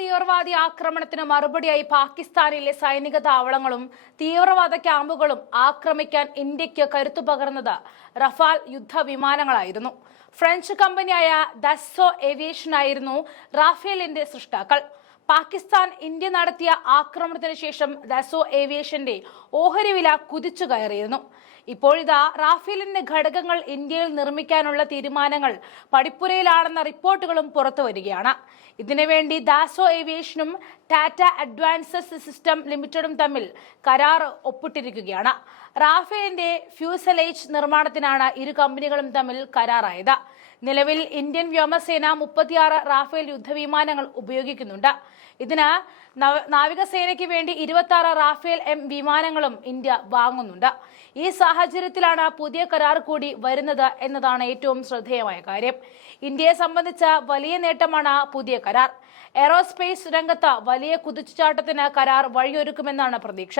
തീവ്രവാദി ആക്രമണത്തിന് മറുപടിയായി പാകിസ്ഥാനിലെ സൈനിക താവളങ്ങളും തീവ്രവാദ ക്യാമ്പുകളും ആക്രമിക്കാൻ ഇന്ത്യയ്ക്ക് കരുത്തു പകർന്നത് റഫാൽ യുദ്ധവിമാനങ്ങളായിരുന്നു. ഫ്രഞ്ച് കമ്പനിയായ ദസ്സോ ഏവിയേഷൻ ആയിരുന്നു റാഫേലിന്റെ സൃഷ്ടാക്കൾ. പാകിസ്ഥാൻ ഇന്ത്യ നടത്തിയ ആക്രമണത്തിന് ശേഷം ദസോ ഏവിയേഷന്റെ ഓഹരി വില കുതിച്ചു കയറിയിരുന്നു. ഇപ്പോഴിതാ റാഫേലിന്റെ ഘടകങ്ങൾ ഇന്ത്യയിൽ നിർമ്മിക്കാനുള്ള തീരുമാനങ്ങൾ പടിപ്പുരയിലാണെന്ന റിപ്പോർട്ടുകളും പുറത്തു വരികയാണ്. ഇതിനുവേണ്ടി ദാസോ ഏവിയേഷനും ടാറ്റ അഡ്വാൻസസ് സിസ്റ്റം ലിമിറ്റഡും തമ്മിൽ കരാർ ഒപ്പിട്ടിരിക്കുകയാണ്. റാഫേലിന്റെ ഫ്യൂസലേജ് നിർമ്മാണത്തിനാണ് ഇരു കമ്പനികളും തമ്മിൽ കരാറായത്. നിലവിൽ ഇന്ത്യൻ വ്യോമസേന മുപ്പത്തിയാറ് റാഫേൽ യുദ്ധവിമാനങ്ങൾ ഉപയോഗിക്കുന്നുണ്ട്. ഇതിന് നവ- നാവികസേനയ്ക്ക് വേണ്ടി ഇരുപത്തി ആറ് റാഫേൽ എം വിമാനങ്ങളും ഇന്ത്യ വാങ്ങുന്നുണ്ട്. ഈ സാഹചര്യത്തിലാണ് പുതിയ കരാർ കൂടി വരുന്നത് എന്നതാണ് ഏറ്റവും ശ്രദ്ധേയമായ കാര്യം. ഇന്ത്യയെ സംബന്ധിച്ച വലിയ നേട്ടമാണ് പുതിയ കരാർ. എയറോസ്പേസ് രംഗത്ത് വലിയ കുതിച്ചുചാട്ടത്തിന് കരാർ വഴിയൊരുക്കുമെന്നാണ് പ്രതീക്ഷ.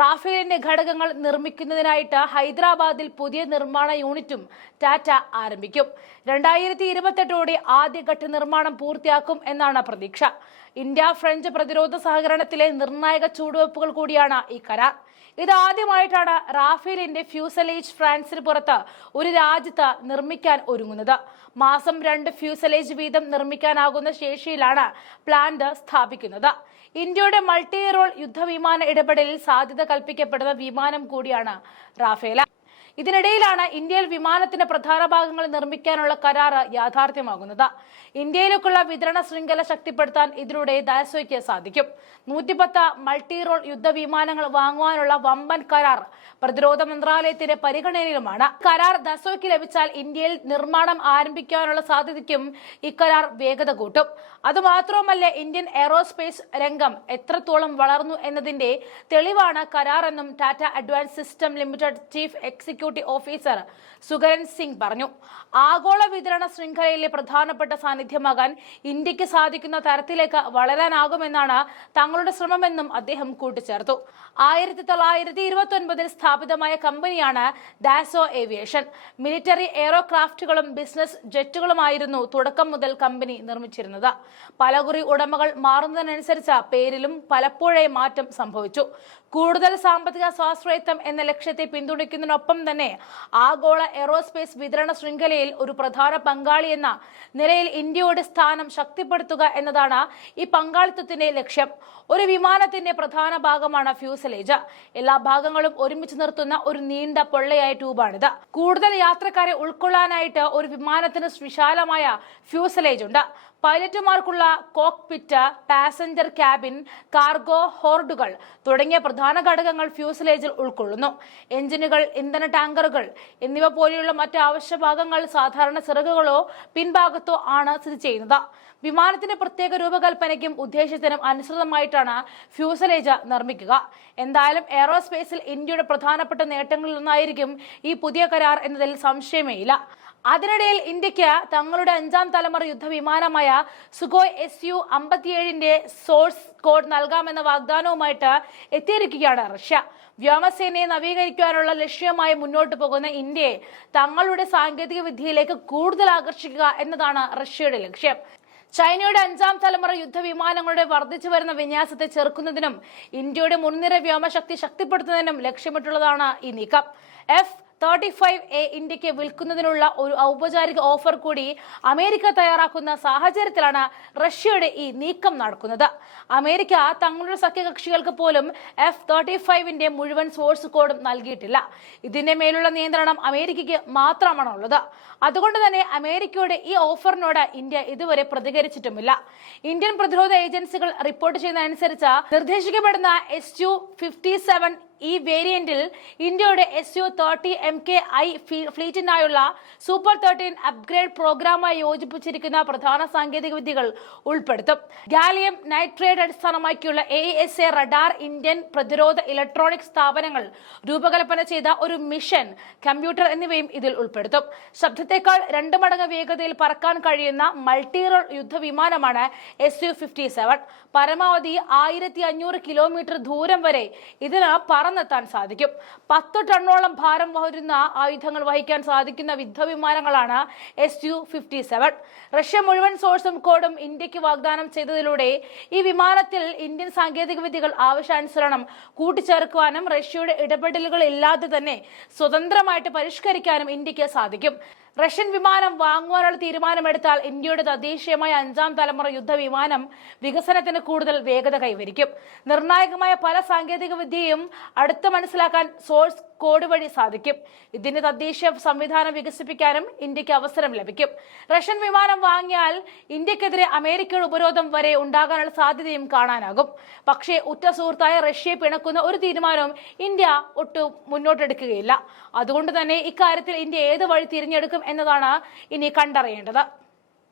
റാഫേലിന്റെ ഘടകങ്ങൾ നിർമ്മിക്കുന്നതിനായിട്ട് ഹൈദരാബാദിൽ പുതിയ നിർമ്മാണ യൂണിറ്റും ടാറ്റ ആരംഭിക്കും. രണ്ടായിരത്തി ഇരുപത്തെട്ടോടെ ആദ്യഘട്ട നിർമ്മാണം പൂർത്തിയാക്കും എന്നാണ് പ്രതീക്ഷ. ഇന്ത്യ ഫ്രഞ്ച് പ്രതിരോധ സഹകരണത്തിലെ നിർണായക ചുവടുവെപ്പുകൾ കൂടിയാണ് ഈ കരാർ. ഇതാദ്യമായിട്ടാണ് റാഫേലിന്റെ ഫ്യൂസലേജ് ഫ്രാൻസിന് പുറത്ത് ഒരു രാജ്യത്ത് നിർമ്മിക്കാൻ ഒരുങ്ങുന്നത്. മാസം രണ്ട് ഫ്യൂസലേജ് വീതം നിർമ്മിക്കാനാകുന്ന ശേഷിയിലാണ് പ്ലാന്റ് സ്ഥാപിക്കുന്നത്. ഇന്ത്യയുടെ മൾട്ടി റോൾ യുദ്ധവിമാന ഇടപെടലിൽ സാധ്യത കൽപ്പിക്കപ്പെടുന്ന വിമാനം കൂടിയാണ് റാഫേല. ഇതിനിടയിലാണ് ഇന്ത്യയിൽ വിമാനത്തിന്റെ പ്രധാന ഭാഗങ്ങൾ നിർമ്മിക്കാനുള്ള കരാർ യാഥാർത്ഥ്യമാകുന്നത്. ഇന്ത്യയിലേക്കുള്ള വിതരണ ശൃംഖല ശക്തിപ്പെടുത്താൻ ഇതിലൂടെ ദാസോയ്ക്ക് സാധിക്കും. നൂറ്റിപ്പത്ത് മൾട്ടി റോൾ യുദ്ധവിമാനങ്ങൾ വാങ്ങുവാനുള്ള വമ്പൻ കരാർ പ്രതിരോധ മന്ത്രാലയത്തിന്റെ പരിഗണനയിലുമാണ്. കരാർ ദസോയ്ക്ക് ലഭിച്ചാൽ ഇന്ത്യയിൽ നിർമ്മാണം ആരംഭിക്കാനുള്ള സാധ്യതയ്ക്കും ഇക്കരാർ വേഗത കൂട്ടും. അതുമാത്രവുമല്ല ഇന്ത്യൻ എയറോസ്പേസ് രംഗം എത്രത്തോളം വളർന്നു എന്നതിന്റെ തെളിവാണ് കരാർ എന്നും Tata Advance System Limited chief executive officer Sukaran Singh പറഞ്ഞു. ആഗോള വിതരണ ശൃംഖലയിലെ പ്രധാനപ്പെട്ട സാന്നിധ്യമാകാൻ ഇന്ത്യയ്ക്ക് സാധിക്കുന്ന തരത്തിലേക്ക് വളരാനാകുമെന്നാണ് തങ്ങളുടെ ശ്രമമെന്നും അദ്ദേഹം കൂട്ടിച്ചേർത്തു. ആയിരത്തി തൊള്ളായിരത്തി ഇരുപത്തി സ്ഥാപിതമായ കമ്പനിയാണ് ഡാസോ ഏവിയേഷൻ മിലിറ്ററി എയറോക്രാഫ്റ്റുകളും ബിസിനസ് ജെറ്റുകളുമായിരുന്നു തുടക്കം മുതൽ കമ്പനി നിർമ്മിച്ചിരുന്നത്. പലകുറി ഉടമകൾ മാറുന്നതിനനുസരിച്ച് പേരിലും പലപ്പോഴേ മാറ്റം സംഭവിച്ചു. കൂടുതൽ സാമ്പത്തിക സ്വാശ്രയത്വം എന്ന ലക്ഷ്യത്തെ പിന്തുണയ്ക്കുന്നതിനൊപ്പം തന്നെ ആഗോള എയറോസ്പേസ് വിതരണ ശൃംഖലയിൽ ഒരു പ്രധാന പങ്കാളി എന്ന നിലയിൽ ഇന്ത്യയുടെ സ്ഥാനം ശക്തിപ്പെടുത്തുക എന്നതാണ് ഈ പങ്കാളിത്തത്തിന്റെ ലക്ഷ്യം. ഒരു വിമാനത്തിന്റെ പ്രധാന ഭാഗമാണ് ഫ്യൂസലേജ്. എല്ലാ ഭാഗങ്ങളും ഒരുമിച്ച് നിർത്തുന്ന ഒരു നീണ്ട പൊള്ളയായ ട്യൂബാണിത്. കൂടുതൽ യാത്രക്കാരെ ഉൾക്കൊള്ളാനായിട്ട് ഒരു വിമാനത്തിന് വിശാലമായ ഫ്യൂസലേജ് ഉണ്ട്. പൈലറ്റുമാർക്കുള്ള കോക്പിറ്റ് പാസഞ്ചർ ക്യാബിൻ കാർഗോ ഹോർഡുകൾ തുടങ്ങിയ പ്രധാന ഘടകങ്ങൾ ഫ്യൂസിലേജിൽ ഉൾക്കൊള്ളുന്നു. എഞ്ചിനുകൾ ഇന്ധന ടാങ്കറുകൾ എന്നിവ പോലെയുള്ള മറ്റ് അവശ്യ ഭാഗങ്ങൾ സാധാരണ ചിറകുകളോ പിൻഭാഗത്തോ ആണ് സ്ഥിതി ചെയ്യുന്നത്. വിമാനത്തിന്റെ പ്രത്യേക രൂപകൽപ്പനയ്ക്കും ഉദ്ദേശത്തിനും അനുസൃതമായിട്ടാണ് ഫ്യൂസലേജ് നിർമ്മിക്കുക. എന്തായാലും എയറോസ്പേസിൽ ഇന്ത്യയുടെ പ്രധാനപ്പെട്ട നേട്ടങ്ങളിലൊന്നായിരിക്കും ഈ പുതിയ കരാർ എന്നതിൽ സംശയമേയില്ല. അതിനിടയിൽ ഇന്ത്യയ്ക്ക് തങ്ങളുടെ അഞ്ചാം തലമുറ യുദ്ധവിമാനമായ സുഖോയ് എസ് യു അമ്പത്തിയേഴിന്റെ സോഴ്സ് കോഡ് നൽകാമെന്ന വാഗ്ദാനവുമായിട്ട് എത്തിയിരിക്കുകയാണ് റഷ്യ. വ്യോമസേനയെ നവീകരിക്കാനുള്ള ലക്ഷ്യമായി മുന്നോട്ട് പോകുന്ന ഇന്ത്യയെ തങ്ങളുടെ സാങ്കേതിക വിദ്യയിലേക്ക് കൂടുതൽ ആകർഷിക്കുക എന്നതാണ് റഷ്യയുടെ ലക്ഷ്യം. ചൈനയുടെ അഞ്ചാം തലമുറ യുദ്ധവിമാനങ്ങളുടെ വർദ്ധിച്ചു വരുന്ന വിന്യാസത്തെ ചെറുക്കുന്നതിനും ഇന്ത്യയുടെ മുൻനിര വ്യോമശക്തി ശക്തിപ്പെടുത്തുന്നതിനും ലക്ഷ്യമിട്ടുള്ളതാണ് ഈ നീക്കം. എഫ് തേർട്ടി ഫൈവ് എ ഇന്ത്യയ്ക്ക് വിൽക്കുന്നതിനുള്ള ഒരു ഔപചാരിക ഓഫർ കൂടി അമേരിക്ക തയ്യാറാക്കുന്ന സാഹചര്യത്തിലാണ് റഷ്യയുടെ ഈ നീക്കം നടക്കുന്നത്. അമേരിക്ക തങ്ങളുടെ സഖ്യകക്ഷികൾക്ക് പോലും എഫ് തേർട്ടി ഫൈവിന്റെ മുഴുവൻ സോഴ്സ് കോഡും നൽകിയിട്ടില്ല. ഇതിന്റെ മേലുള്ള നിയന്ത്രണം അമേരിക്കയ്ക്ക് മാത്രമാണ് ഉള്ളത്. അതുകൊണ്ട് തന്നെ അമേരിക്കയുടെ ഈ ഓഫറിനോട് ഇന്ത്യ ഇതുവരെ പ്രതികരിച്ചിട്ടുമില്ല. ഇന്ത്യൻ പ്രതിരോധ ഏജൻസികൾ റിപ്പോർട്ട് ചെയ്യുന്നതനുസരിച്ച് നിർദ്ദേശിക്കപ്പെടുന്ന എസ് യു ഫിഫ്റ്റി സെവൻ ഈ വേരിയന്റിൽ ഇന്ത്യയുടെ S U thirty M K I ഫ്ലീറ്റിനായുള്ള super thirteen upgrade പ്രോഗ്രാമായി യോജിപ്പിച്ചിരിക്കുന്ന പ്രധാന സാങ്കേതിക വിദ്യകൾ ഉൾപ്പെടുത്തും. ഗാലിയം നൈട്രേഡ് അടിസ്ഥാനമാക്കിയുള്ള A S A radar Indian പ്രതിരോധ ഇലക്ട്രോണിക് സ്ഥാപനങ്ങൾ രൂപകൽപ്പന ചെയ്ത ഒരു മിഷൻ കമ്പ്യൂട്ടർ എന്നിവയും ഇതിൽ ഉൾപ്പെടുത്തും. ശബ്ദത്തെക്കാൾ രണ്ട് മടങ്ങ് വേഗതയിൽ പറക്കാൻ കഴിയുന്ന മൾട്ടി റോൾ യുദ്ധവിമാനമാണ് എസ് യു ഫിഫ്റ്റി സെവൻ പരമാവധി ആയിരത്തി അഞ്ഞൂറ് കിലോമീറ്റർ ദൂരം വരെ ഇതിന് പറ പറന്നെത്താൻ സാധിക്കും. പത്ത് ടണ്ണോളം ഭാരം വഹരുന്ന ആയുധങ്ങൾ വഹിക്കാൻ സാധിക്കുന്ന യുദ്ധവിമാനങ്ങളാണ് S U fifty seven. Russia മുഴുവൻ സോഴ്സും കോഡും ഇന്ത്യയ്ക്ക് വാഗ്ദാനം ചെയ്തതിലൂടെ ഈ വിമാനത്തിൽ ഇന്ത്യൻ സാങ്കേതിക വിദ്യകൾ ആവശ്യാനുസരണം കൂട്ടിച്ചേർക്കുവാനും റഷ്യയുടെ ഇടപെടലുകൾ ഇല്ലാതെ തന്നെ സ്വതന്ത്രമായിട്ട് പരിഷ്കരിക്കാനും ഇന്ത്യയ്ക്ക് സാധിക്കും. റഷ്യൻ വിമാനം വാങ്ങുവാനുള്ള തീരുമാനമെടുത്താൽ ഇന്ത്യയുടെ തദ്ദേശീയമായ അഞ്ചാം തലമുറ യുദ്ധവിമാനം വികസനത്തിന് കൂടുതൽ വേഗത കൈവരിക്കും. നിർണായകമായ പല സാങ്കേതിക വിദ്യയും അടുത്ത് മനസ്സിലാക്കാൻ സോഴ്സ് കോഡ് വഴി സാധിക്കും. ഇതിന് തദ്ദേശീയ സംവിധാനം വികസിപ്പിക്കാനും ഇന്ത്യയ്ക്ക് അവസരം ലഭിക്കും. റഷ്യൻ വിമാനം വാങ്ങിയാൽ ഇന്ത്യക്കെതിരെ അമേരിക്കയുടെ ഉപരോധം വരെ ഉണ്ടാകാനുള്ള സാധ്യതയും കാണാനാകും. പക്ഷേ ഉറ്റ സുഹൃത്തായ റഷ്യയെ പിണക്കുന്ന ഒരു തീരുമാനവും ഇന്ത്യ ഒട്ടും മുന്നോട്ടെടുക്കുകയില്ല. അതുകൊണ്ട് തന്നെ ഇക്കാര്യത്തിൽ ഇന്ത്യ ഏത് വഴി തിരഞ്ഞെടുക്കും എന്നതാണ് ഇനി കണ്ടറിയേണ്ടത്.